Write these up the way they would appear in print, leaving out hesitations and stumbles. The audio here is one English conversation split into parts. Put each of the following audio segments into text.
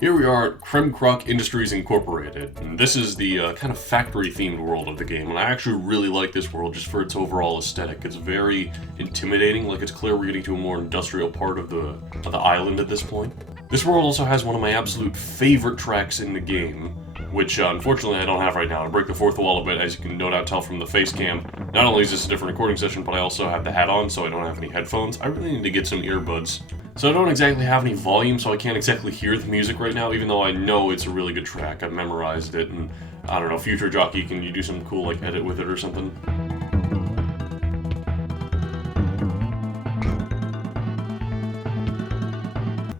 Here we are at Kremkrok Industries Incorporated, and this is the kind of factory-themed world of the game, and I actually really like this world just for its overall aesthetic. It's very intimidating, like it's clear we're getting to a more industrial part of the island at this point. This world also has one of my absolute favorite tracks in the game, which unfortunately I don't have right now. To break the fourth wall a bit, as you can no doubt tell from the face cam, not only is this a different recording session, but I also have the hat on, so I don't have any headphones. I really need to get some earbuds. So I don't exactly have any volume, so I can't exactly hear the music right now, even though I know it's a really good track. I've memorized it, and I don't know, future Jockey, can you do some cool, like, edit with it or something?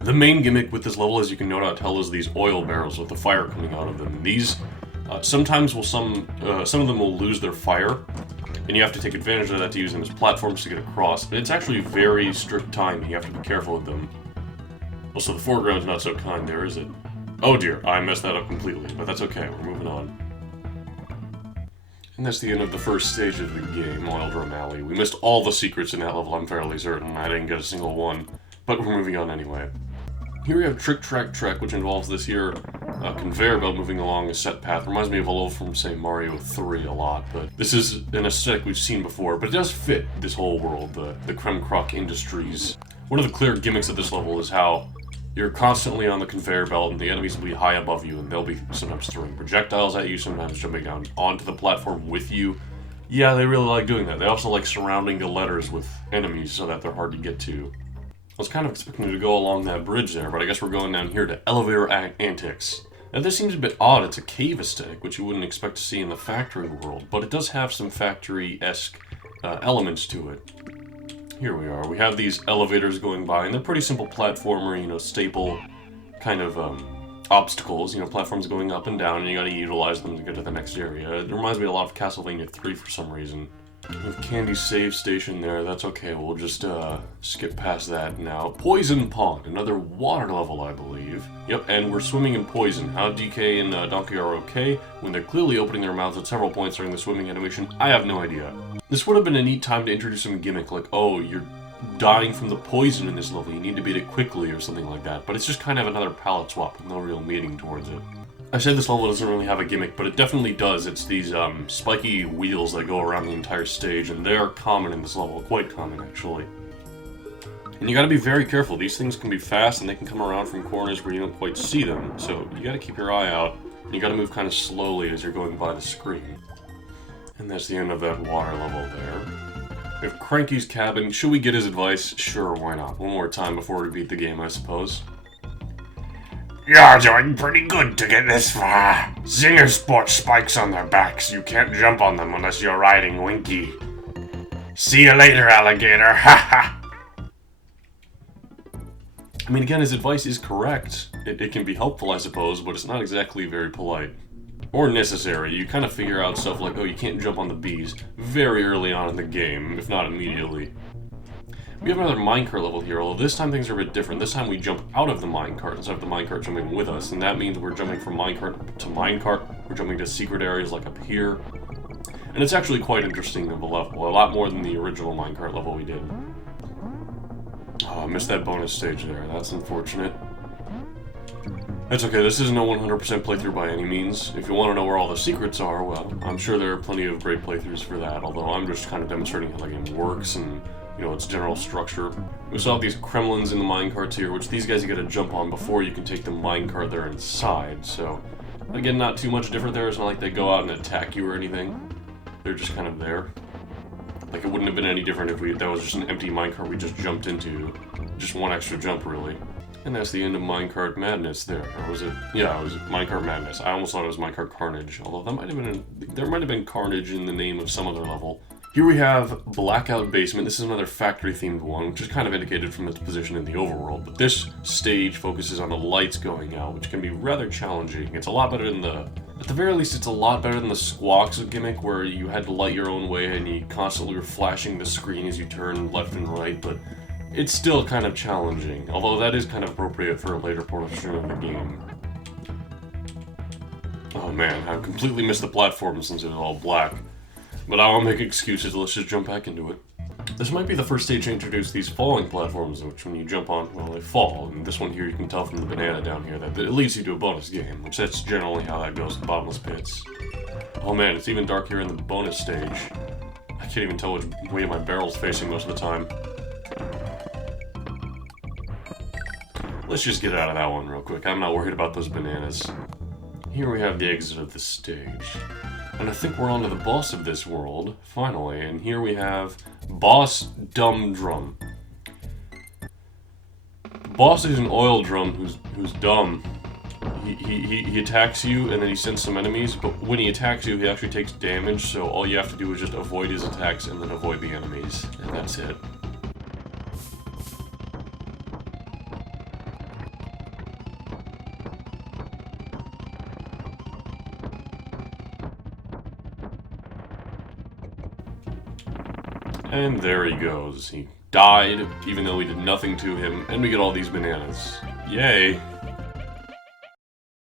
The main gimmick with this level, as you can no doubt tell, is these oil barrels with the fire coming out of them. These, sometimes some of them will lose their fire, and you have to take advantage of that to use them as platforms to get across. But it's actually very strict timing. You have to be careful with them. Also, the foreground's not so kind there, is it? Oh dear, I messed that up completely, but that's okay, we're moving on. And that's the end of the first stage of the game, Oil Drum Alley. We missed all the secrets in that level, I'm fairly certain. I didn't get a single one, but we're moving on anyway. Here we have Trick Track Trek, which involves this here conveyor belt moving along a set path. Reminds me of a level from, say, Mario 3 a lot, but this is an aesthetic we've seen before, but it does fit this whole world, the Kremkrok Industries. One of the clear gimmicks of this level is how you're constantly on the conveyor belt, and the enemies will be high above you, and they'll be sometimes throwing projectiles at you, sometimes jumping down onto the platform with you. Yeah, they really like doing that. They also like surrounding the letters with enemies so that they're hard to get to. I was kind of expecting to go along that bridge there, but I guess we're going down here to Elevator Antics. Now this seems a bit odd. It's a cave aesthetic, which you wouldn't expect to see in the factory world, but it does have some factory-esque elements to it. Here we are. We have these elevators going by, and they're pretty simple platformer, staple kind of obstacles, platforms going up and down, and you gotta utilize them to get to the next area. It reminds me a lot of Castlevania 3 for some reason. We have Candy's save station there, that's okay, we'll just skip past that now. Poison Pond, another water level, I believe. Yep, and we're swimming in poison. How DK and Donkey are okay when they're clearly opening their mouths at several points during the swimming animation, I have no idea. This would have been a neat time to introduce some gimmick, like, oh, you're dying from the poison in this level, you need to beat it quickly or something like that, but it's just kind of another palette swap with no real meaning towards it. I said this level doesn't really have a gimmick, but it definitely does. It's these spiky wheels that go around the entire stage, and they are common in this level, quite common actually. And you gotta be very careful. These things can be fast, and they can come around from corners where you don't quite see them, so you gotta keep your eye out, and you gotta move kind of slowly as you're going by the screen. And that's the end of that water level there. We have Cranky's cabin. Should we get his advice? Sure, why not? One more time before we beat the game, I suppose. You're doing pretty good to get this far. Zingers sport spikes on their backs. You can't jump on them unless you're riding Winky. See you later, alligator. Ha ha. I mean, again, his advice is correct. It can be helpful, I suppose, but it's not exactly very polite. Or necessary. You kind of figure out stuff like, oh, you can't jump on the bees very early on in the game, if not immediately. We have another minecart level here, although this time things are a bit different. This time we jump out of the minecart instead of the minecart jumping with us, and that means we're jumping from minecart to minecart. We're jumping to secret areas like up here. And it's actually quite interesting of a level, a lot more than the original minecart level we did. Oh, I missed that bonus stage there. That's unfortunate. That's okay, this isn't a 100% playthrough by any means. If you want to know where all the secrets are, well, I'm sure there are plenty of great playthroughs for that, although I'm just kind of demonstrating how the game works and its general structure. We also have these Kremlins in the minecarts here, which these guys you gotta jump on before you can take the minecart there inside, so again, not too much different there. It's not like they go out and attack you or anything. They're just kind of there. Like, it wouldn't have been any different if that was just an empty minecart we just jumped into. Just one extra jump, really. And that's the end of Minecart Madness there. Or was it? Yeah, it was Minecart Madness. I almost thought it was Minecart Carnage, although there might have been Carnage in the name of some other level. Here we have Blackout Basement. This is another factory-themed one, which is kind of indicated from its position in the overworld. But this stage focuses on the lights going out, which can be rather challenging. It's a lot better than at the very least, it's a lot better than the Squawks gimmick, where you had to light your own way and you constantly were flashing the screen as you turn left and right, but it's still kind of challenging, although that is kind of appropriate for a later portion of the game. Oh man, I completely missed the platform since it was all black. But I won't make excuses, let's just jump back into it. This might be the first stage to introduce these falling platforms, which when you jump on, well, they fall. And this one here, you can tell from the banana down here that it leads you to a bonus game, which that's generally how that goes in bottomless pits. Oh man, it's even dark here in the bonus stage. I can't even tell which way my barrel's facing most of the time. Let's just get out of that one real quick. I'm not worried about those bananas. Here we have the exit of the stage. And I think we're on to the boss of this world, finally. And here we have Boss Dumb Drum. The boss is an oil drum who's dumb. He attacks you and then he sends some enemies, but when he attacks you, he actually takes damage, so all you have to do is just avoid his attacks and then avoid the enemies. And that's it. And there he goes. He died, even though we did nothing to him, and we get all these bananas. Yay!